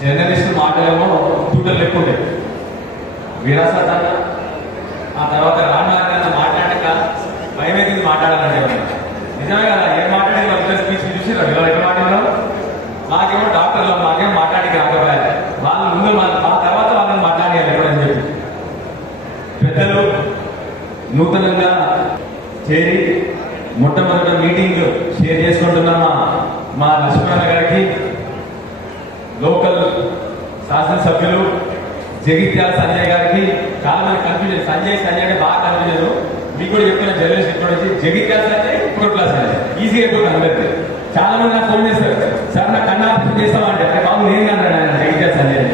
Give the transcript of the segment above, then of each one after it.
Journalist మాటలేమో తూటలు లేకుండే విరాసత్ అన్న ఆ తర్వాత రామనారాయణ అన్న మాట్లాడక భయం అవుతుంది మాట్లాడాలంటే ఎవరైనా. నిజమే కదా ఏం మాట్లాడి వాళ్ళ స్పీచ్ చూసిరా వీళ్ళు ఎట్లా మాట్లాడారు మాకేమో డాక్టర్లు మాకేమో మాట్లాడికి రాకపోయారు వాళ్ళు ముందు మా మా తర్వాత వాళ్ళని మాట్లాడాలి ఎవరని చెప్పి పెద్దలు నూతనంగా చేరి మొట్టమొదటి మీటింగ్ షేర్ చేసుకుంటున్న మా మా లక్ష్మణ గారికి లోకల్ శాసనసభ్యులు జగిత్యాల సంజయ్ గారికి చాలా మంది కన్ఫ్యూజన్ సంజయ్ సంజయ్ అంటే బాగా కన్ఫ్యూజన్ మీకు కూడా చెప్తున్న జర్నలిస్ట్ ఇప్పుడు వచ్చి జగిత్యాల సంజయ్ కోట్ల సంజయ్. ఈజీగా ఇప్పుడు కనబెడితే చాలా మంది నాకు ఫోన్ చేస్తారు సార్ నా కన్నా ఆపరేషన్ చేస్తామంటే. అంటే బాబు నేను అన్నాడు ఆయన జగిత్యాల సంజయ్.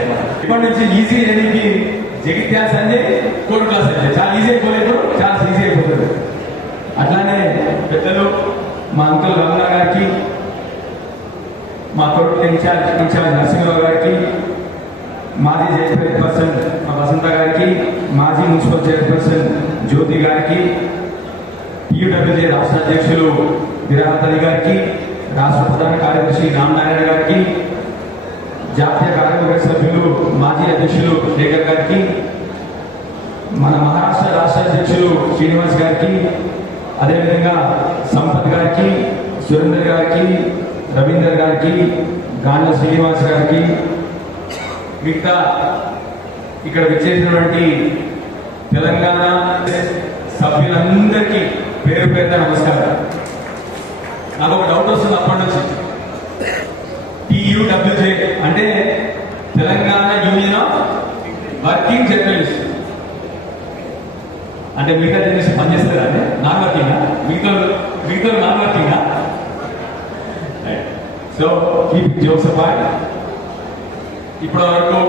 ఇప్పటి నుంచి ఈజీ ఎన్నికి జగిత్యాల సంజయ్ కోట్ల సంజయ్. చాలా ఈజీ అయిపోలేదు చాలా ఈజీ అయిపోతుంది అట్లానే పెద్దలు మా అంకుల్ రమణ గారికి మా కొడుకు ఇన్ఛార్జ్ ఇన్ఛార్జ్ నరసింహరావు గారికి మాజీ చైర్పర్సన్ మా వసంత గారికి మాజీ మున్సిపల్ చైర్పర్సన్ జ్యోతి గారికి టీయూడబ్ల్యూజే రాష్ట్ర అధ్యక్షులు విరాహత్ అలీ గారికి రాష్ట్ర ప్రధాన కార్యదర్శి రామనారాయణ గారికి జాతీయ కార్యవర్గ సభ్యులు మాజీ అధ్యక్షులు శేఖర్ గారికి మన మహారాష్ట్ర రాష్ట్ర అధ్యక్షులు శ్రీనివాస్ గారికి అదేవిధంగా సంపత్ గారికి సురేందర్ గారికి రవీందర్ గారికి గాంధీ శ్రీనివాస్ గారికి మిగతా ఇక్కడ విచ్చేసినటువంటి తెలంగాణ సభ్యులందరికీ పేరు పేరున నమస్కారం. నాకు ఒక డౌట్ వస్తుంది అప్పటి నుంచి. టీయూడబ్ల్యూజే అంటే Telangana union of working journalist. అంటే మిగతా జర్నలిస్ట్ పనిచేస్తారా అంటే నాన్ వర్కింగా? మిగతా మిగతా నాన్ వర్కింగా? సో కీప్ జోక్స్ అపార్ట్ ఇప్పటి వరకు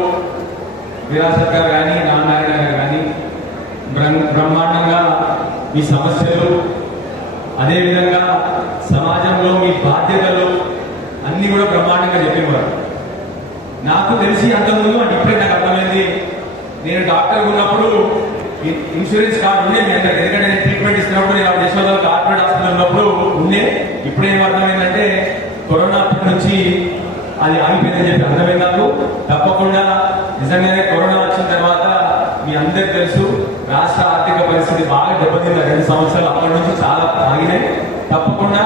విరాసత్ గారు కానీ రామనారాయణ గారు కానీ బ్రహ్మాండంగా మీ సమస్యలు అదేవిధంగా సమాజంలో మీ బాధ్యతలు అన్నీ కూడా బ్రహ్మాండంగా చెప్పేవారు. నాకు తెలిసి అంతకుముందు అంటే ఇప్పుడే నాకు అర్థమైంది. నేను డాక్టర్ ఉన్నప్పుడు ఇన్సూరెన్స్ కార్డు ఉండే మీ అందరికి. ఎందుకంటే నేను ట్రీట్మెంట్ ఇస్తున్నప్పుడు నేను యశోద కార్పొరేట్ హాస్పిటల్ ఉన్నప్పుడు ఉండే. ఇప్పుడేం అర్థమైందంటే కరోనా నుంచి అది ఆగిపోయిందని చెప్పి అర్థమైంది నాకు తప్పకుండా నిజంగానే కరోనా వచ్చిన తర్వాత మీ అందరికి తెలుసు రాష్ట్ర ఆర్థిక పరిస్థితి బాగా దెబ్బతింది. రెండు సంవత్సరాలు అప్పటి నుంచి చాలా ఆగినాయి తప్పకుండా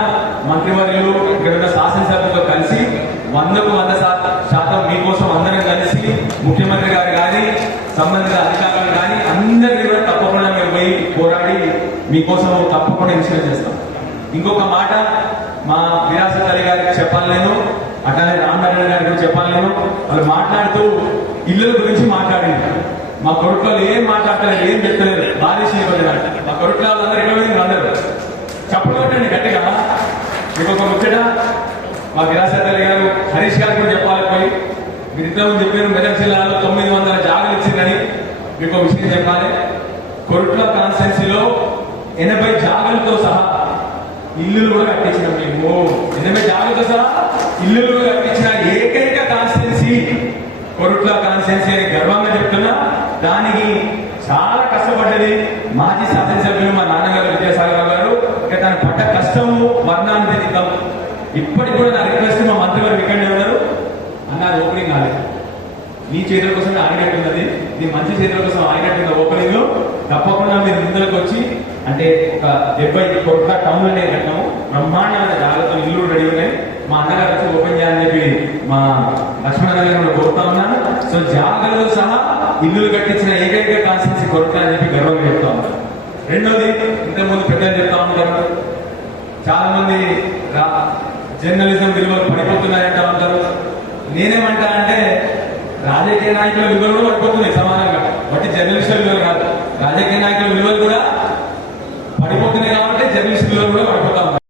మంత్రివర్యులు ఇక్కడ ఉన్న శాసనసభ్యులతో కలిసి వందకు వంద శాతం మీకోసం అందరం కలిసి ముఖ్యమంత్రి గారు కానీ సంబంధిత అధికారులు కానీ అందరికీ కూడా తప్పకుండా మేము పోయి పోరాడి మీకోసం తప్పకుండా ఇన్సూరెన్స్ చేస్తాం. ఇంకొక మాట మా విరాసత్ అలీ గారికి చెప్పాలి నేను అట్లానే రామనారాయణ గారికి కూడా చెప్పాలి నేను వాళ్ళు మాట్లాడుతూ ఇల్లుల గురించి మాట్లాడింది. మా కొడుకులు ఏం మాట్లాడలేదు ఏం చెప్తలేదు. భారీ మా కొడుకులు వాళ్ళందరూ ఎక్కడ పోయింది? అందరు చప్పుడు కొట్టండి గట్టిగా. మీకు ఒక ముచ్చట మా విరాసత్ అలీ గారు హరీష్ గారు కూడా చెప్పాలి పోయి. మీరు ఇంతకు చెప్పారు మెదక్ జిల్లాలో తొమ్మిది వందల జాగలు ఇచ్చిందని మీకు విషయం చెప్పాలి. కొరుట్ల కాన్స్టెన్సీలో ఎనభై జాగలతో సహా ఇల్లులు కూడా కట్టించినాం మేము. నిజమే జాగ్రత్త సహా ఇల్లులు కూడా కట్టించిన ఏకైక కాన్స్టెన్సీ కొరుట్ల కాన్స్టెన్సీ అని గర్వంగా చెప్తున్నా. దానికి చాలా కష్టపడ్డది మాజీ శాసనసభ్యులు మా నాన్నగారు విద్యాసాగర్ గారు. ఇక తన పడ్డ కష్టము వర్ణాన్ని తెలిద్దాం ఇప్పటికి కూడా నా రిక్వెస్ట్ మా మంత్రి గారు ఇక్కడే ఉన్నారు అన్నారు ఓపెనింగ్ కాలేదు. నీ చేతుల కోసం ఆగినట్టున్నది నీ మంచి చేతుల కోసం ఆగినట్టున్న ఓపెనింగ్ తప్పకుండా మీరు ముందులకు వచ్చి అంటే ఒక డెబ్బై కొత్త టౌన్ అనే కట్టాము. బ్రహ్మాండమైన జాగ్రత్తలు ఇల్లు రెడీ ఉన్నాయి. మా అన్నగారు వచ్చి ఓపెన్ చేయాలని చెప్పి మా లక్ష్మణ గారు కోరుతా ఉన్నాను. సో జాగ్రత్తలు సహా ఇల్లులు కట్టించిన ఏకైక కాన్స్టిట్యూన్సీ కొరత అని చెప్పి గర్వంగా చెప్తా ఉన్నాను రెండోది ఇంతకుముందు పెద్దలు చెప్తా ఉంటారు చాలా మంది జర్నలిజం విలువలు పడిపోతున్నాయంటా ఉంటారు నేనేమంటా అంటే రాజకీయ నాయకుల విలువలు కూడా పడిపోతున్నాయి సమానంగా. బట్టి జర్నలిస్టుల విలువలు కాదు. రాజకీయ నాయకుల విలువలు కూడా పడిపోతున్నాయి కాబట్టి జర్నలిస్టులు కూడా పడిపోతాం